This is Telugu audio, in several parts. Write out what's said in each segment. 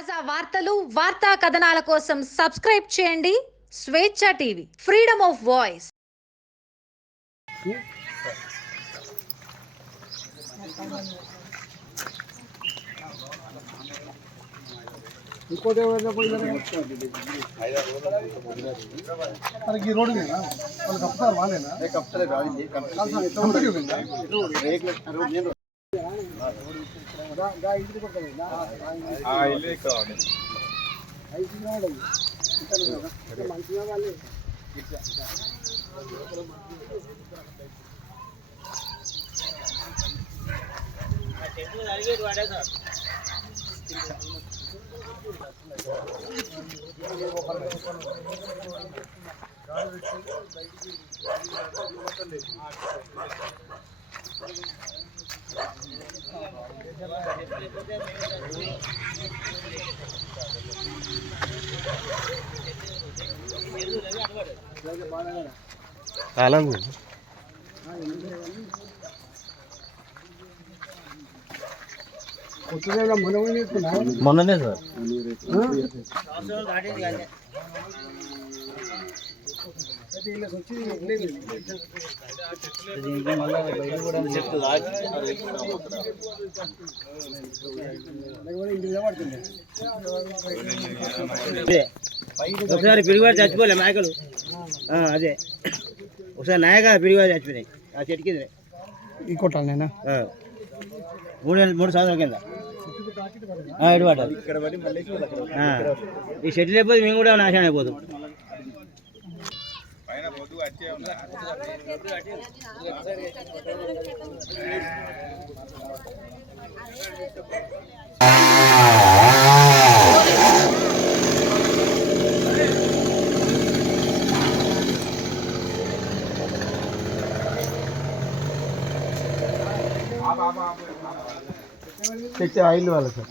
తాజా వార్తలు వార్తా కథనాల కోసం సబ్స్క్రైబ్ చేయండి. Swecha TV freedom of voice. ఇంకోటి ఎవరైనా పోయి మనకి ఈ రోడ్డు మీద? వాళ్ళు కప్పుతారు? వాళ్ళేనా సార్, ఎట్లా ఉంటుంది ఇవ్వండి. దా- దా ఇంటికి కొట్టండి. దా, దా ఇంటికి. ఐదు రావాలి. ఇతను కదా. ఇక్కడ మంచిగా వాళ్ళు కొత్తగా మనం నేర్చుకున్నా మొన్ననే సార్. ఒకసారి పిడివాడు చచ్చిపోలే మేకలు. ఆ, అదే. ఒకసారి నాయక పిడివాడు చచ్చిపోయినాయి. ఆ చెట్టు కింద ఈ కొట్టాలి నేను మూడు నెలలు మూడు సంవత్సరాల కింద. ఆ, ఈ చెట్టు లేకపోతే మేము కూడా నాశనం అయిపోతాం. తెచ్చే ఆయిల్ వాళ్ళ సార్.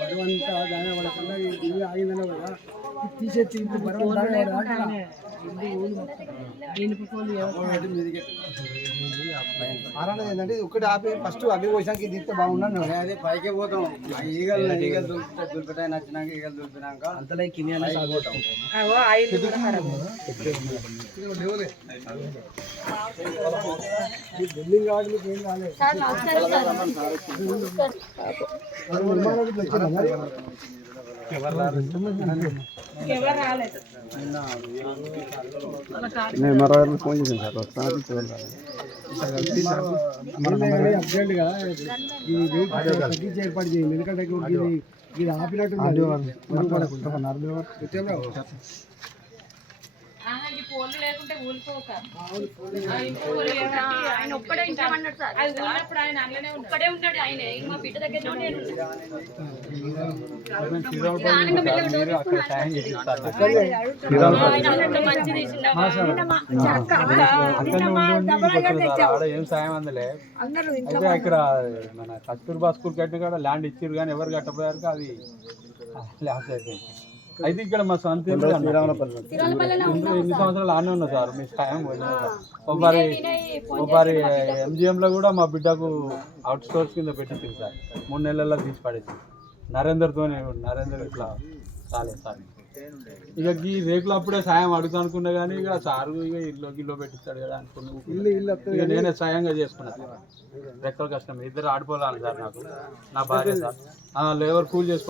భగవంత దాని వాళ్ళ ఈ ఇది ఆగిందనే కదా తీసేసి ఇంత బరువు దాని పడకుండా ఆరాధన ఏంటంటే ఒకటి ఆపి ఫస్ట్ అవి పోసాక ఇది ఇస్తే బాగున్నాను అదే పైకి పోతాం ఈగలు ఈగలు దులిపితే దులిపితే నచ్చినాక ఈగలు దులిపినాక అంతలో కింద సాగిపోతాం ఈ బిల్డింగ్ కావాలి మీకు ఏం కాలేదు మరి నిర్మాణాలు ఇట్లా వచ్చిందా మరి? నేను మరో ఫోన్ చేశాను సార్ వస్తాను చూడాలి మళ్ళీ కానీ అర్జెంటుగా ఈ రేట్ తగ్గించి ఏర్పాటు చేయండి ఎందుకంటే ఇప్పుడు ఇది ఇది ఆపినట్టు ఆయన ఒక్కడే ఇంట్లో సార్. అది ఆయన అందులోనే ఒక్కడే ఉన్నాడు ఆయన. మా బిడ్డ దగ్గర నేను. అయితే ఇక్కడ మన కస్తూర్బా స్కూల్ కట్టిన కాడ ల్యాండ్ ఇచ్చారు కానీ ఎవరు కట్టపోయారు అది? లాస్ అయిపోయింది అయితే ఇక్కడ మా సొంత. ఎన్ని సంవత్సరాలు ఆనే ఉన్నా సార్ మీ సాయం పోయినా సార్ ఒకసారి ఒకసారి ఎంజిఎం లో కూడా మా బిడ్డకు అవుట్ స్టోర్స్ కింద పెట్టింది సార్. మూడు నెలల్లో తీసి పడేసి నరేందర్తో నరేందర్ ఇట్లా చాలే సార్. ఇక ఈ రేకులు అప్పుడే సాయం అడుగుతా అనుకున్నా కానీ ఇక సారు ఇక ఇల్లు గిల్లో పెట్టిస్తాడు కదా అనుకున్నా. ఇక నేనే సాయంగా చేసుకున్నా సార్. రెక్కల కష్టం. ఇద్దరు ఆడిపోవాలి సార్ నాకు. నా భార్య సార్. లేబర్ కూల్ చేసుకున్నా